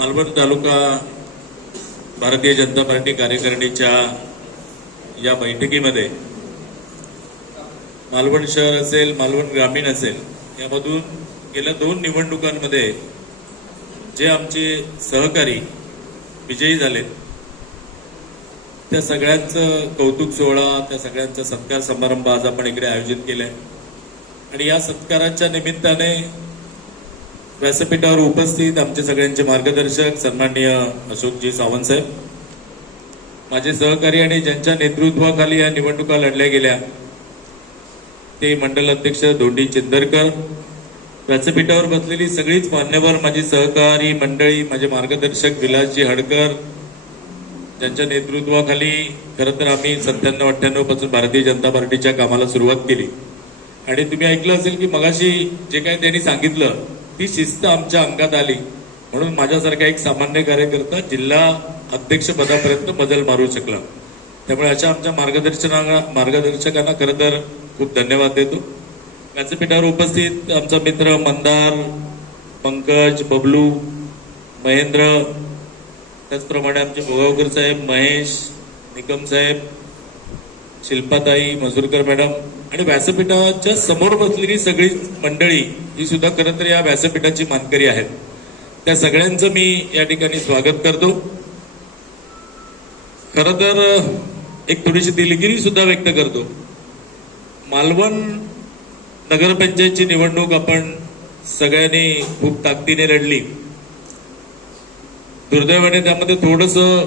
मालवण तालुका Bharatiya Janata party कार्यकारिणीच्या या बैठकीमध्ये मालवण शहर असेल, मालवण ग्रामीण असेल, यामधून गेल्या 2 निवडणुकांमध्ये जे आमचे सहकारी विजयी झालेत त्या सगळ्यांचं कौतुक सोहळा, त्या सगळ्यांचा सत्कार समारंभ आज आपण इकडे आयोजित केलाय. आणि या सत्काराच्या निमित्ताने व्यासपीठावर उपस्थित आमचे सगळ्यांचे मार्गदर्शक सन्माननीय अशोकजी सावंत साहेब, माझे सहकारी आणि ज्यांच्या नेतृत्वाखाली या निवडणुका लढल्या गेल्या ते मंडल अध्यक्ष धोंडी चिंदरकर, व्यासपीठावर बसलेली सगळीच मान्यवर माझी सहकारी मंडळी, माझे मार्गदर्शक विलासजी हडकर, ज्यांच्या नेतृत्वाखाली खरं तर आम्ही 97-98 पासून भारतीय जनता पार्टीच्या कामाला सुरुवात केली. आणि तुम्ही ऐकलं असेल की मगाशी जे काही त्यांनी सांगितलं ती शिस्त आमच्या अंगात आली, म्हणून माझ्यासारखा एक सामान्य कार्यकर्ता जिल्हा अध्यक्षपदापर्यंत मजल मारू शकला. त्यामुळे अशा आमच्या मार्गदर्शकांना खरं तर खूप धन्यवाद देतो. व्यासपीठावर उपस्थित आमचा मित्र मंदार, पंकज, बबलू, महेंद्र, त्याचप्रमाणे आमचे भोगावकर साहेब, महेश, निकम साहेब, शिल्पाताई, मजूरकर मॅडम आणि व्यासपीठाच्या समोर बसलेली सगळी मंडळी ही सुद्धा खरं तर या व्यासपीठाची मानकरी आहेत. त्या सगळ्यांचं मी या ठिकाणी स्वागत करतो. खरं तर एक थोडीशी दिलगिरी सुद्धा व्यक्त करतो. मालवण नगरपंचायतची निवडणूक आपण सगळ्यांनी खूप ताकदीने लढली. दुर्दैवाने त्यामध्ये थोडंसं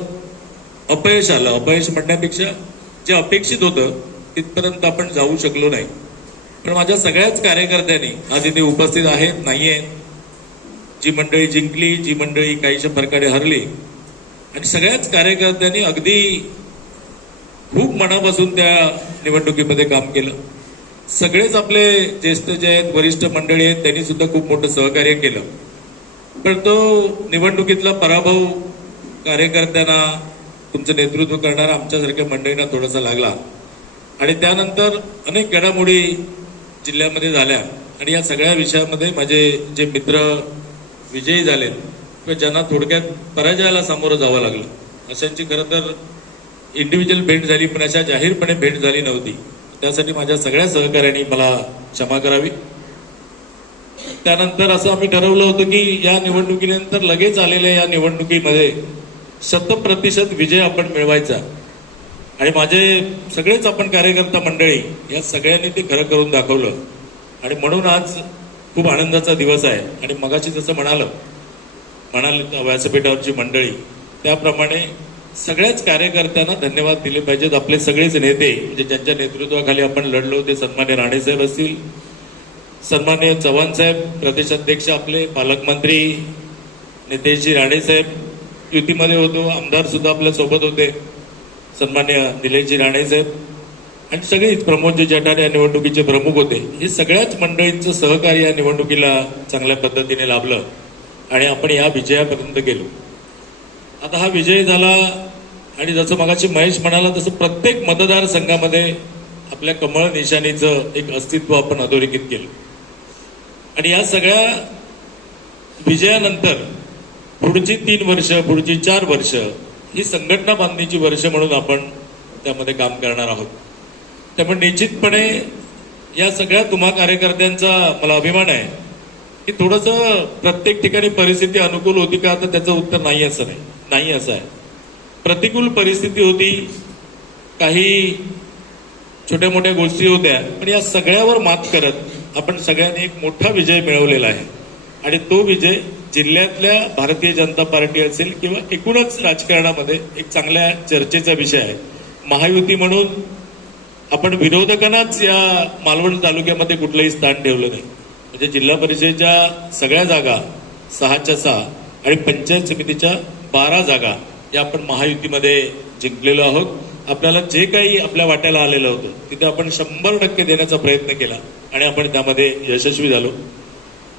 अपयश आलं. अपयश म्हणण्यापेक्षा जे अपेक्षित होतं तिथपर्यंत आपण जाऊ शकलो नाही. पण माझ्या सगळ्याच कार्यकर्त्यांनी आज इथे उपस्थित आहेत, नाहीये, जी मंडळी जिंकली, जी मंडळी काहीशा फरकाने हरली, आणि सगळ्याच कार्यकर्त्यांनी अगदी खूप मनापासून त्या निवडणुकीमध्ये काम केलं. सगळेच आपले ज्येष्ठ जे आहेत, वरिष्ठ मंडळी आहेत, त्यांनी सुद्धा खूप मोठं सहकार्य केलं. पण तो निवडणुकीतला पराभव कार्यकर्त्यांना, तुमचं नेतृत्व करणाऱ्या आमच्यासारख्या मंडळींना थोडासा लागला. आणि त्यानंतर अनेक घडामोडी जिल्ह्यामध्ये झाल्या आणि या सगळ्या विषयामध्ये माझे जे मित्र विजयी झालेत किंवा ज्यांना थोडक्यात पराजयाला सामोरं जावं लागलं, अशांची खरं तर इंडिव्हिज्युअल भेट झाली, पण अशा जाहीरपणे भेट झाली नव्हती. त्यासाठी माझ्या सगळ्या सहकार्यांनी मला क्षमा करावी. त्यानंतर असं आम्ही ठरवलं होतं की या निवडणुकीनंतर लगेच आलेल्या या निवडणुकीमध्ये 100% विजय आपण मिळवायचा. आणि माझे सगळेच आपण कार्यकर्ता मंडळी या सगळ्यांनी ते खरं करून दाखवलं. आणि म्हणून आज खूप आनंदाचा दिवस आहे. आणि मगाशी जसं म्हणाले व्यासपीठावरची मंडळी, त्याप्रमाणे सगळ्याच कार्यकर्त्यांना धन्यवाद दिले पाहिजेत. आपले सगळेच नेते म्हणजे ज्यांच्या नेतृत्वाखाली आपण लढलो ते सन्मान्य राणेसाहेब असतील, सन्मान्य चव्हाण साहेब, प्रदेश अध्यक्ष आपले, पालकमंत्री नितेशजी राणेसाहेब, युतीमध्ये होतो, आमदार सुद्धा आपल्या सोबत होते, सन्मान्य निलेशजी राणेसाहेब, आणि सगळेच प्रमोदजी जठार या निवडणुकीचे प्रमुख होते. हे सगळ्याच मंडळींचं सहकार्य या निवडणुकीला चांगल्या पद्धतीने लाभलं आणि आपण या विजयापर्यंत गेलो. आता हा विजय झाला आणि जसं मगाशी महेश म्हणाला तसं प्रत्येक मतदारसंघामध्ये आपल्या कमळ निशाणीचं एक अस्तित्व आपण अधोरेखित केलं. आणि या सगळ्या विजयानंतर पुढची 3 वर्ष, पुढची 4 वर्ष ही संघटना बांधणीची वर्ष म्हणून आपण त्यामध्ये काम करणार आहोत. त्यामुळे निश्चितपणे या सगळ्या तुम्हा कार्यकर्त्यांचा मला अभिमान आहे की थोडंसं प्रत्येक ठिकाणी परिस्थिती अनुकूल होती का, तर त्याचं उत्तर नाही असं नाही, नाही असं आहे. प्रतिकूल परिस्थिती होती, काही छोट्या मोठ्या गोष्टी होत्या, पण या सगळ्यावर मात करत आपण सगळ्यांनी एक मोठा विजय मिळवलेला आहे. आणि तो विजय जिल्ह्यातल्या भारतीय जनता पार्टी असेल किंवा एकूणच राजकारणामध्ये एक चांगल्या चर्चेचा विषय आहे. महायुती म्हणून आपण विरोधकांनाच या मालवण तालुक्यामध्ये कुठलंही स्थान ठेवलं नाही. म्हणजे जिल्हा परिषदेच्या सगळ्या जागा 6च्या 6 आणि पंचायत समितीच्या 12 जागा या आपण महायुतीमध्ये जिंकलेलो आहोत. आपल्याला जे काही आपल्या वाट्याला आलेलं होतं तिथे आपण 100% देण्याचा प्रयत्न केला आणि आपण त्यामध्ये यशस्वी झालो.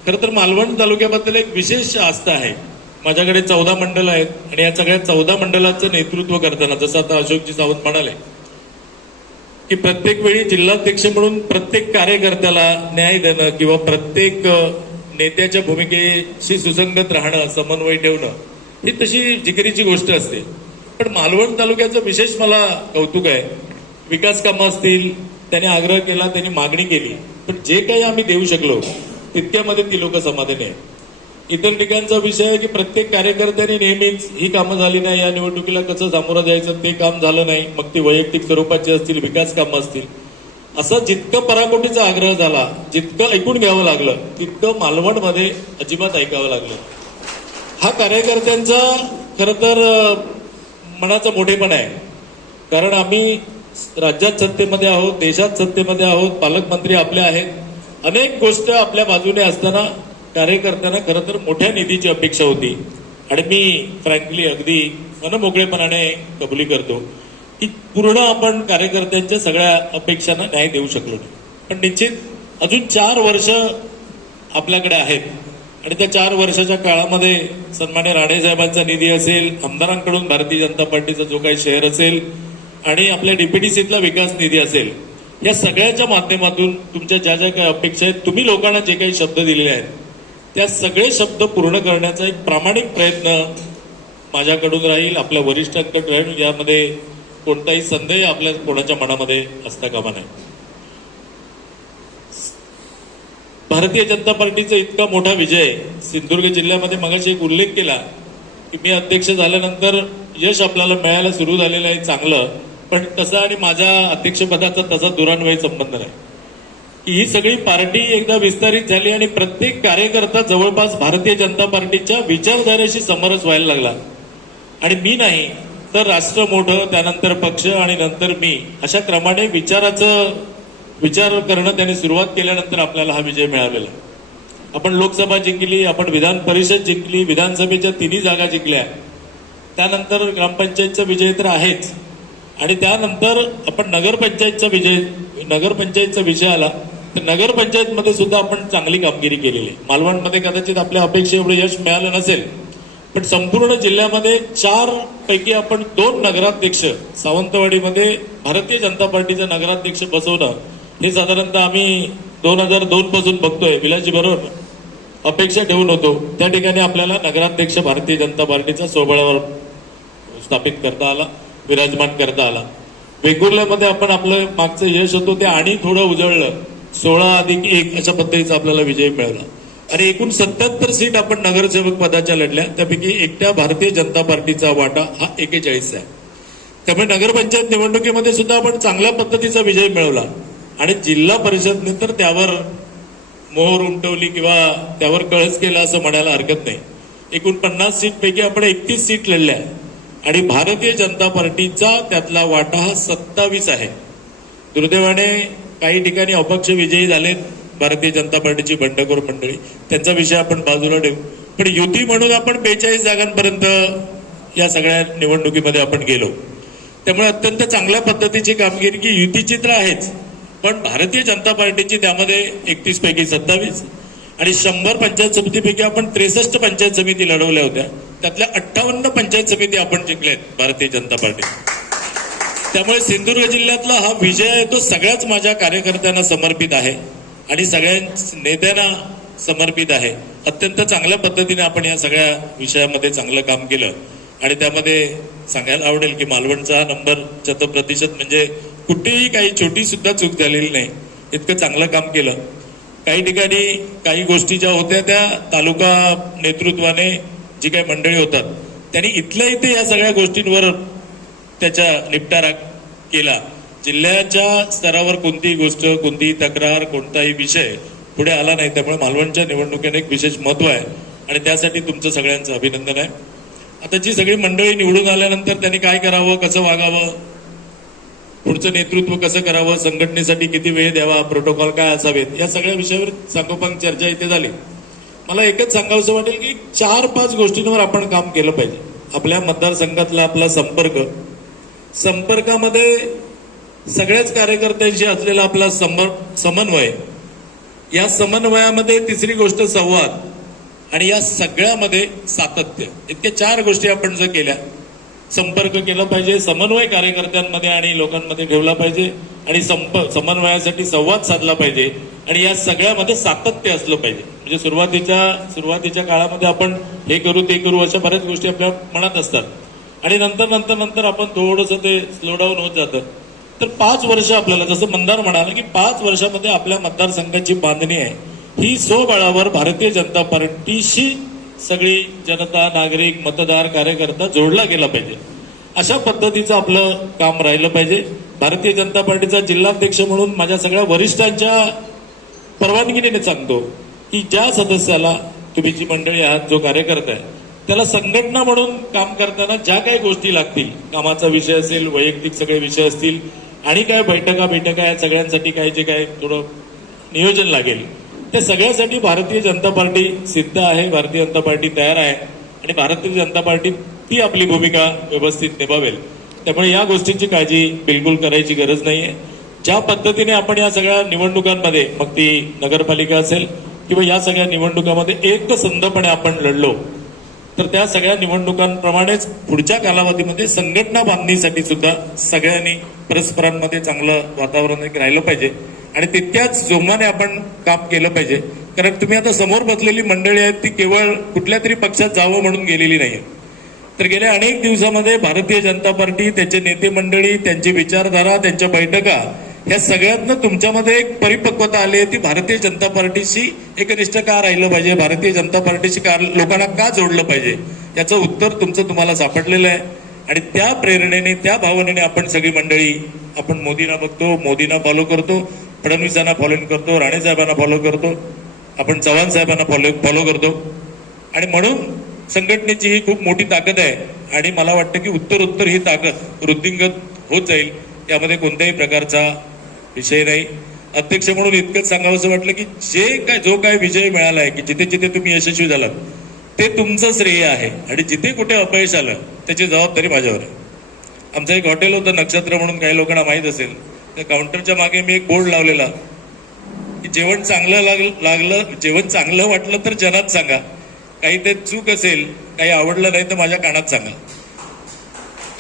खरं तर मालवण तालुक्याबद्दल एक विशेष आस्था आहे. माझ्याकडे 14 मंडळ आहेत आणि या सगळ्या 14 मंडळाचं नेतृत्व करताना जसं आता अशोकजी सावंत म्हणाले की प्रत्येक वेळी जिल्हाध्यक्ष म्हणून प्रत्येक कार्यकर्त्याला न्याय देणं किंवा प्रत्येक नेत्याच्या भूमिकेशी सुसंगत राहणं, समन्वय ठेवणं, ही तशी जिकिरीची गोष्ट असते. पण मालवण तालुक्याचं विशेष मला कौतुक आहे. विकास कामं असतील, त्याने आग्रह केला, त्यांनी मागणी केली, पण जे काही आम्ही देऊ शकलो तितक्यामध्ये ती लोक समाधानी आहेत. इतर ठिकाणचा विषय आहे की प्रत्येक कार्यकर्त्यांनी नेहमीच ही कामं झाली नाही, या निवडणुकीला कसं सामोरं जायचं ते काम झालं नाही, मग ती वैयक्तिक स्वरूपाची असतील, विकास कामं असतील, असं जितकं पराकोटीचा आग्रह झाला, जितकं ऐकून घ्यावं लागलं तितकं मालवणमध्ये अजिबात ऐकावं लागलं. हा कार्यकर्त्यांचा खरं तर मनाचा मोठेपणा आहे. कारण आम्ही राज्यात सत्तेमध्ये आहोत, देशात सत्तेमध्ये आहोत, पालकमंत्री आपले आहेत, अनेक गोष्ट आपल्या बाजूने असताना कार्यकर्त्यांना खरं तर मोठ्या निधीची अपेक्षा होती. आणि मी फ्रँकली अगदी मनमोकळेपणाने कबुली करतो की पूर्ण आपण कार्यकर्त्यांच्या सगळ्या अपेक्षांना न्याय देऊ शकलो नाही. पण निश्चित अजून 4 वर्ष आपल्याकडे आहेत आणि त्या 4 वर्षाच्या काळामध्ये सन्मान्य राणे साहेबांचा निधी असेल, आमदारांकडून भारतीय जनता पार्टीचा जो काही शेअर असेल आणि आपल्या डीपीडीसीतला विकास निधी असेल, या सगळ्याच्या माध्यमातून तुमच्या ज्या ज्या काही अपेक्षा आहेत, तुम्ही लोकांना जे काही शब्द दिलेले आहेत, त्या सगळे शब्द पूर्ण करण्याचा एक प्रामाणिक प्रयत्न माझ्याकडून राहील, आपल्या वरिष्ठांकडून राहील. यामध्ये कोणताही संदेह आपल्या कोणाच्या मनामध्ये असता कामा नाही. भारतीय जनता पार्टीचा इतका मोठा विजय सिंधुदुर्ग जिल्ह्यामध्ये, मगाशी एक उल्लेख केला की मी अध्यक्ष झाल्यानंतर यश आपल्याला मिळायला सुरू झालेलं आहे चांगलं, पण तसा आणि माझ्या अध्यक्षपदाचा तसा दुरान्वयी संबंध नाही. ही सगळी पार्टी एकदा विस्तारित झाली आणि प्रत्येक कार्यकर्ता जवळपास भारतीय जनता पार्टीच्या विचारधारेशी समरस व्हायला लागला. आणि मी नाही तर राष्ट्र मोठं, त्यानंतर पक्ष आणि नंतर मी, अशा क्रमाने विचार करणं त्यांनी सुरुवात केल्यानंतर आपल्याला हा विजय मिळालेला. आपण लोकसभा जिंकली, आपण विधान परिषद जिंकली, विधानसभेच्या 3 जागा जिंकल्या, त्यानंतर ग्रामपंचायतचा विजय तर आहेच, आणि त्यानंतर आपण नगरपंचायतचा विषय आला तर नगरपंचायतमध्ये सुद्धा आपण चांगली कामगिरी केलेली आहे. मालवणमध्ये कदाचित आपल्या अपेक्षा एवढं यश मिळालं नसेल, पण संपूर्ण जिल्ह्यामध्ये 4 पैकी आपण 2 नगराध्यक्ष, सावंतवाडीमध्ये भारतीय जनता पार्टीचा नगराध्यक्ष बसवणं हे साधारणतः आम्ही 2002 पासून बघतोय. विलासजी बरोबर अपेक्षा ठेवून होतो, त्या ठिकाणी आपल्याला नगराध्यक्ष भारतीय जनता पार्टीचा सोबळावर स्थापित करता आला, विराजमान करता आला. वेंगुर्ल्यामध्ये आपण आपलं मागचं यश होतं ते आणि थोडं उजळलं, 16+1 अशा पद्धतीचा आपल्याला विजय मिळाला. आणि एकूण 77 सीट आपण नगरसेवक पदाच्या लढल्या, त्यापैकी एकट्या भारतीय जनता पार्टीचा वाटा हा 41 आहे. त्यामुळे नगरपंचायत निवडणुकीमध्ये सुद्धा आपण चांगल्या पद्धतीचा विजय मिळवला. आणि जिल्हा परिषदने तर त्यावर मोहर उमटवली किंवा त्यावर कळस केला असं म्हणायला हरकत नाही. एकूण 50 सीट पैकी आपण 31 सीट लढल्या आणि भारतीय जनता पार्टीचा त्यातला वाटा हा 27 आहे. दुर्दैवाने काही ठिकाणी अपक्ष विजयी झालेत भारतीय जनता पार्टीची बंडखोर मंडळी, त्यांचा विषय आपण बाजूला ठेवू. पण युती म्हणून आपण 42 जागांपर्यंत या सगळ्या निवडणुकीमध्ये आपण गेलो. त्यामुळे अत्यंत चांगल्या पद्धतीची कामगिरी की युतीची तर आहेच, पण भारतीय जनता पार्टीची त्यामध्ये 31 पैकी 27 आणि 100 पंचायत समितीपैकी आपण 63 पंचायत समिती लढवल्या होत्या, त्यातल्या 58 पंचायत समिती आपण जिंकल्यात भारतीय जनता पार्टी. त्यामुळे सिंधुदुर्ग जिल्ह्यातला हा विजय आहे तो सगळ्याच माझ्या कार्यकर्त्यांना समर्पित आहे आणि सगळ्या नेत्यांना समर्पित आहे. अत्यंत चांगल्या पद्धतीने आपण या सगळ्या विषयामध्ये चांगलं काम केलं आणि त्यामध्ये सांगायला आवडेल की मालवणचा नंबर 100% म्हणजे कुठेही काही छोटी सुद्धा चूक झालेली नाही, इतकं चांगलं काम केलं. काही ठिकाणी काही गोष्टी ज्या होत्या त्या तालुका नेतृत्वाने जी काही मंडळी होतात त्यांनी इथल्या इथे या सगळ्या गोष्टींवर त्याचा निपटारा केला. जिल्ह्याच्या स्तरावर कोणतीही गोष्ट, कोणतीही तक्रार, कोणताही विषय पुढे आला नाही. त्यामुळे मालवणच्या निवडणुकीने एक विशेष महत्व आहे आणि त्यासाठी तुमचं सगळ्यांचं अभिनंदन आहे. आता जी सगळी मंडळी निवडून आल्यानंतर त्यांनी काय करावं, कसं वागावं, पुढचं नेतृत्व कसं करावं, संघटनेसाठी किती वेळ द्यावा, प्रोटोकॉल काय असावेत, या सगळ्या विषयावर सांगोपांग चर्चा इथे झाली. मला एकच सांगावंसं वाटेल की 4-5 गोष्टींवर आपण काम केलं पाहिजे. आपल्या मतदारसंघातला आपला संपर्कामध्ये सगळ्याच कार्यकर्त्यांशी असलेला आपला समन्वय, या समन्वयामध्ये तिसरी गोष्ट संवाद आणि या सगळ्यामध्ये सातत्य, इतक्या 4 गोष्टी आपण जर केल्या, संपर्क केला पाहिजे, समन्वय कार्यकर्त्यांमध्ये आणि लोकांमध्ये ठेवला पाहिजे आणि समन्वयासाठी संवाद साधला पाहिजे, आणि या सगळ्यामध्ये सातत्य असलं पाहिजे. म्हणजे सुरुवातीच्या काळामध्ये आपण हे करू ते करू अशा बऱ्याच गोष्टी आपल्या मनात असतात आणि नंतर आपण थोडंसं ते स्लो डाऊन होत जातं. तर 5 वर्ष आपल्याला, जसं मंदार म्हणाला की 5 वर्षामध्ये आपल्या मतदारसंघाची बांधणी आहे ही स्वबळावर भारतीय जनता पार्टीशी सगळी जनता, नागरिक, मतदार, कार्यकर्ता जोडला गेला पाहिजे. अशा पद्धतीचं आपलं काम राहिलं पाहिजे. भारतीय जनता पार्टीचा जिल्हाध्यक्ष म्हणून माझ्या सगळ्या वरिष्ठांच्या परवानगीने सांगतो की ज्या सदस्याला, तुम्ही जी मंडळी आहात, जो कार्यकर्ता आहे, त्याला संघटना म्हणून काम करताना ज्या काही गोष्टी लागतील, कामाचा विषय असेल, वैयक्तिक सगळे विषय असतील आणि काय बैठका या सगळ्यांसाठी काय जे काय थोडं नियोजन लागेल, त्या सगळ्यासाठी भारतीय जनता पार्टी सिद्ध आहे, भारतीय जनता पार्टी तयार आहे आणि भारतीय जनता पार्टी ती आपली भूमिका व्यवस्थित निभावेल. त्यामुळे या गोष्टींची काळजी बिलकुल करायची गरज नाहीये. ज्या पद्धतीने आपण या सगळ्या निवडणुकांमध्ये, मग ती नगरपालिका असेल किंवा या सगळ्या निवडणुकांमध्ये एकसंधपणे आपण लढलो, तर त्या सगळ्या निवडणुकांप्रमाणेच पुढच्या कालावधीमध्ये संघटना बांधणीसाठी सुद्धा सगळ्यांनी परस्परांमध्ये चांगलं वातावरण राहिलं पाहिजे आणि तितक्याच जोमाने आपण काम केलं पाहिजे. कारण तुम्ही आता समोर बसलेली मंडळी आहेत ती केवळ कुठल्या तरी पक्षात जावं म्हणून गेलेली नाहीये. तर गेल्या अनेक दिवसामध्ये भारतीय जनता पार्टी, त्यांचे नेते मंडळी, त्यांची विचारधारा, त्यांच्या बैठका, ह्या सगळ्यातनं तुमच्यामध्ये एक परिपक्वता आली आहे. ती भारतीय जनता पार्टीशी एकनिष्ठ का राहिलं पाहिजे, भारतीय जनता पार्टीशी लोकांना का जोडलं पाहिजे, याचं उत्तर तुम्हाला सापडलेलं आहे. आणि त्या प्रेरणेने, त्या भावनेने आपण सगळी मंडळी, आपण मोदींना बघतो, मोदींना फॉलो करतो, फडणवीसांना फॉलो करतो, राणे साहेबांना फॉलो करतो, आपण चव्हाण साहेबांना फॉलो करतो. आणि म्हणून संघटनेची ही खूप मोठी ताकद आहे आणि मला वाटतं की उत्तर ही ताकद वृद्धिंगत होत जाईल, यामध्ये कोणत्याही प्रकारचा विषय नाही. अध्यक्ष म्हणून इतकंच सांगावंसं वाटलं की जो काय विजय मिळाला आहे, की जिथे तुम्ही यशस्वी झालात, ते तुमचं श्रेय आहे आणि जिथे कुठे अपयश आलं त्याची जबाबदारी माझ्यावर आहे. आमचं एक हॉटेल होतं नक्षत्र म्हणून, काही लोकांना माहीत असेल. त्या काउंटरच्या मागे मी एक बोर्ड लावलेला की जेवण चांगलं वाटलं तर जनात सांगा, काही ते चूक असेल, काही आवडलं नाही तर माझ्या कानात सांगा.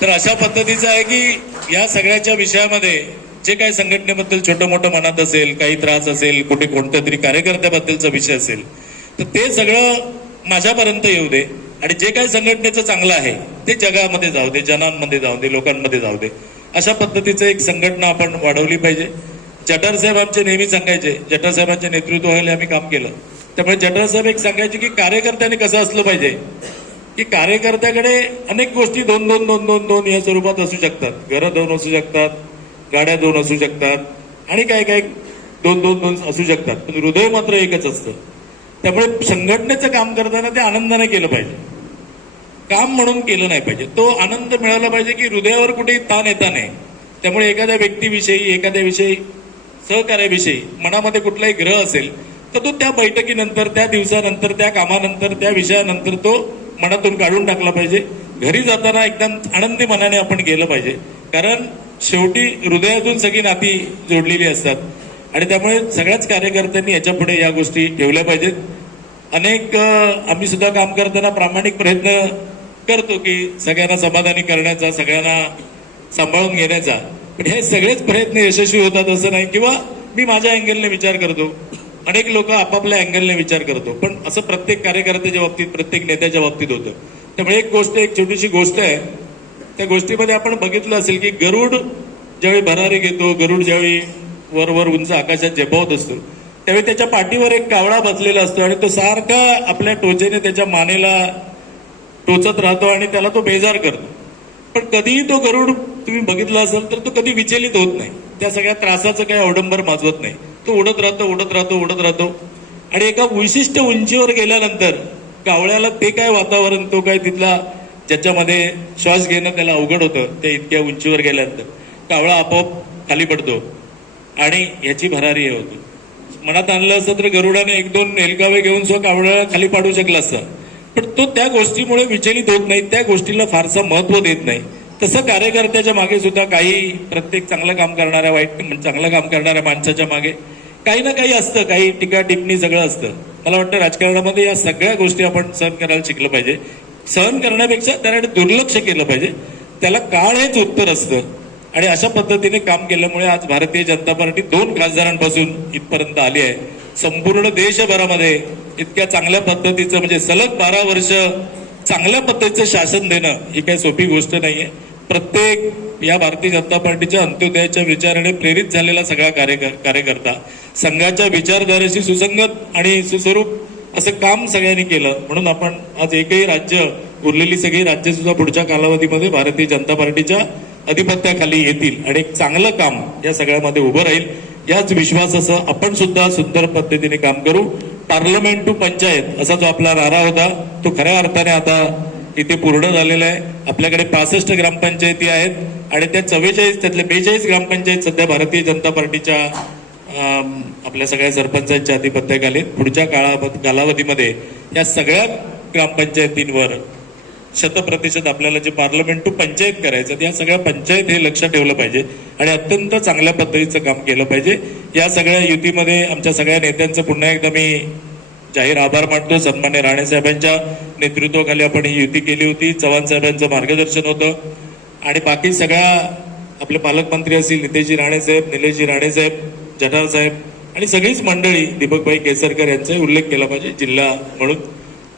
तर अशा पद्धतीचं आहे की या सगळ्याच्या विषयामध्ये जे काही संघटनेबद्दल छोटं मोठं मनात असेल, काही त्रास असेल, कुठे कोणत्या तरी कार्यकर्त्याबद्दलचा विषय असेल, तर ते सगळं माझ्यापर्यंत येऊ दे आणि जे काही संघटनेचं चांगलं आहे ते जगामध्ये जाऊ दे, जनांमध्ये जाऊ दे, लोकांमध्ये जाऊ दे. अशा पद्धतीचं एक संघटना आपण वाढवली पाहिजे. जठार साहेब आमचे नेहमी सांगायचे, जठार साहेबांच्या नेतृत्वाखाली आम्ही काम केलं, त्यामुळे जठार साहेब एक सांगायचे की कार्यकर्त्याने कसं असलं पाहिजे की कार्यकर्त्याकडे अनेक गोष्टी दोन या स्वरूपात असू शकतात. घरं 2 असू शकतात, गाड्या 2 असू शकतात आणि काय दोन असू शकतात, पण हृदय मात्र एकच असतं. त्यामुळे संघटनेचं काम करताना ते आनंदाने केलं पाहिजे, काम म्हणून केलं नाही पाहिजे. तो आनंद मिळाला पाहिजे की हृदयावर कुठेही ताण येता नाही. त्यामुळे एखाद्या व्यक्तीविषयी, एखाद्याविषयी, सहकार्याविषयी मनामध्ये कुठलाही ग्रह असेल तर तो त्या बैठकीनंतर, त्या दिवसानंतर, त्या कामानंतर, त्या विषयानंतर तो मनातून काढून टाकला पाहिजे. घरी जाताना एकदम आनंदी मनाने आपण गेलं पाहिजे, कारण शेवटी हृदयातून सगळी नाती जोडलेली असतात आणि त्यामुळे सगळ्याच कार्यकर्त्यांनी याच्यापुढे या गोष्टी ठेवल्या पाहिजेत. आम्ही सुद्धा काम करताना प्रामाणिक प्रयत्न करतो की सगळ्यांना समाधानी करण्याचा, सगळ्यांना सांभाळून घेण्याचा, पण हे सगळेच प्रयत्न यशस्वी होतात असं नाही. किंवा मी माझ्या अँगलने विचार करतो, अनेक लोक आपापल्या अँगलने विचार करतो, पण असं प्रत्येक कार्यकर्त्याच्या बाबतीत, प्रत्येक नेत्याच्या बाबतीत होतं. त्यामुळे एक छोटीशी गोष्ट आहे, त्या गोष्टीमध्ये आपण बघितलं असेल की गरुड ज्यावेळी भरारी घेतो, गरुड ज्यावेळी वर उंच आकाशात झेपावत असतो, त्यावेळी त्याच्या पाठीवर एक कावळा बसलेला असतो आणि तो सारखा आपल्या टोचेने त्याच्या मानेला टोचत राहतो आणि त्याला तो बेजार करतो. पण कधीही तो गरुड तुम्ही बघितला असेल तर तो कधी विचलित होत नाही, त्या सगळ्या त्रासाचं काही अवडंबर माजवत नाही. तो उडत राहतो आणि एका विशिष्ट उंचीवर गेल्यानंतर कावळ्याला ते काय वातावरण, तो काय तिथला ज्याच्यामध्ये श्वास घेणं त्याला अवघड होतं, ते इतक्या उंचीवर गेल्यानंतर कावळा आपोआप खाली पडतो आणि याची भरारी हे होती. मनात आणलं असतं तर गरुडाने 1-2 हेलकावे घेऊन सुद्धा कावळ्याला खाली पाडू शकला असता, पण तो त्या गोष्टीमुळे विचलित होत नाही, त्या गोष्टीला फारसं महत्व देत नाही. तसं कार्यकर्त्याच्या मागे सुद्धा प्रत्येक चांगलं काम करणाऱ्या, चांगलं काम करणाऱ्या माणसाच्या मागे काही ना काही असतं, काही टीका टिप्पणी सगळं असतं. मला वाटतं राजकारणामध्ये या सगळ्या गोष्टी आपण सहन करायला शिकलं पाहिजे. सहन करण्यापेक्षा त्याकडे दुर्लक्ष केलं पाहिजे. त्याला काळ हेच उत्तर असतं आणि अशा पद्धतीने काम केल्यामुळे आज भारतीय जनता पार्टी 2 खासदारांपासून इथपर्यंत आली आहे. संपूर्ण देशभरामध्ये इतक्या चांगल्या पद्धतीचं म्हणजे सलग 12 वर्ष चांगल्या पद्धतीचं शासन देणं ही काही सोपी गोष्ट नाहीये. प्रत्येक या भारतीय जनता पार्टीच्या अंत्योदयाच्या विचाराने प्रेरित झालेला सगळा कार्यकर्ता संघाच्या विचारधारेशी सुसंगत आणि सुस्वरूप असं काम सगळ्यांनी केलं. म्हणून आपण आज एकही राज्य उरलेली सगळी राज्य सुद्धा पुढच्या कालावधीमध्ये भारतीय जनता पार्टीच्या अधिपत्याखाली येतील आणि एक चांगलं काम या सगळ्यामध्ये उभं राहील. याच विश्वासासह आपण सुद्धा सुंदर पद्धतीने काम करू. पार्लमेंट टू पंचायत असा जो आपला नारा होता तो खऱ्या अर्थाने आता इथे पूर्ण झालेला आहे. आपल्याकडे 65 ग्रामपंचायती आहेत आणि त्या 44 त्यातल्या 42 ग्रामपंचायत सध्या भारतीय जनता पार्टीच्या आपल्या सगळ्या सरपंचांच्या अधिपत्याखाली. पुढच्या कालावधीमध्ये या सगळ्या ग्रामपंचायतींवर 100% आपल्याला जे पार्लमेंट टू पंचायत करायचं त्या सगळ्या पंचायत हे लक्षात ठेवलं पाहिजे आणि अत्यंत चांगल्या पद्धतीचं काम केलं पाहिजे. या सगळ्या युतीमध्ये आमच्या सगळ्या नेत्यांचं पुन्हा एकदा मी जाहीर आभार मानतो. सन्मान्य राणे साहेबांच्या नेतृत्वाखाली आपण ही युती केली होती. चव्हाण साहेबांचं मार्गदर्शन होतं आणि बाकी सगळ्या आपले पालकमंत्री असतील नितेशजी राणे साहेब, निलेशजी राणे साहेब, जठार साहेब आणि सगळीच मंडळी, दीपकभाई केसरकर यांचाही उल्लेख केला पाहिजे जिल्हा म्हणून.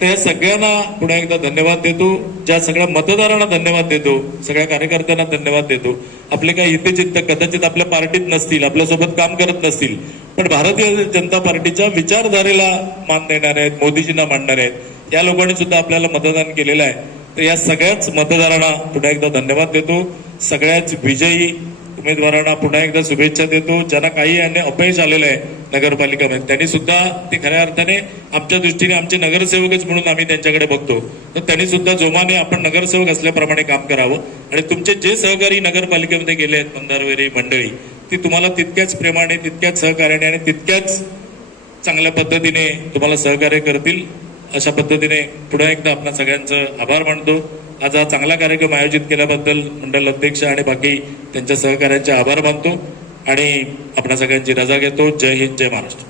तर या सगळ्यांना पुन्हा एकदा धन्यवाद देतो. ज्या सगळ्या मतदारांना धन्यवाद देतो, सगळ्या कार्यकर्त्यांना धन्यवाद देतो. आपले काही हितचित्त कदाचित आपल्या पार्टीत नसतील, आपल्यासोबत काम करत नसतील, पण भारतीय जनता पार्टीच्या विचारधारेला मान देणारे आहेत, मोदीजींना मानणारे आहेत, या लोकांनी सुद्धा आपल्याला मतदान केलेलं आहे. तर या सगळ्याच मतदारांना पुन्हा एकदा धन्यवाद देतो. सगळ्याच विजयी उमेदवारांना पुन्हा एकदा शुभेच्छा देतो. ज्यांना काही अपयश आलेलं आहे नगरपालिकेमध्ये त्यांनी सुद्धा ते खऱ्या अर्थाने आमच्या दृष्टीने आमचे नगरसेवकच म्हणून आम्ही त्यांच्याकडे बघतो. तर त्यांनी सुद्धा जोमाने आपण नगरसेवक असल्याप्रमाणे काम करावं आणि तुमचे जे सहकारी नगरपालिकेमध्ये गेले आहेत मंदारवेरी मंडळी ती तुम्हाला तितक्याच प्रेमाने, तितक्याच सहकार्याने आणि तितक्याच चांगल्या पद्धतीने तुम्हाला सहकार्य करतील. अशा पद्धतीने पुन्हा एकदा आपल्या सगळ्यांचं आभार मानतो. आज हा चांगला कार्यक्रम आयोजित केल्याबद्दल मंडल अध्यक्ष आणि बाकी त्यांच्या सहकार्यांचे आभार मानतो आणि आपल्या सगळ्यांची रजा घेतो. जय हिंद, जय महाराष्ट्र.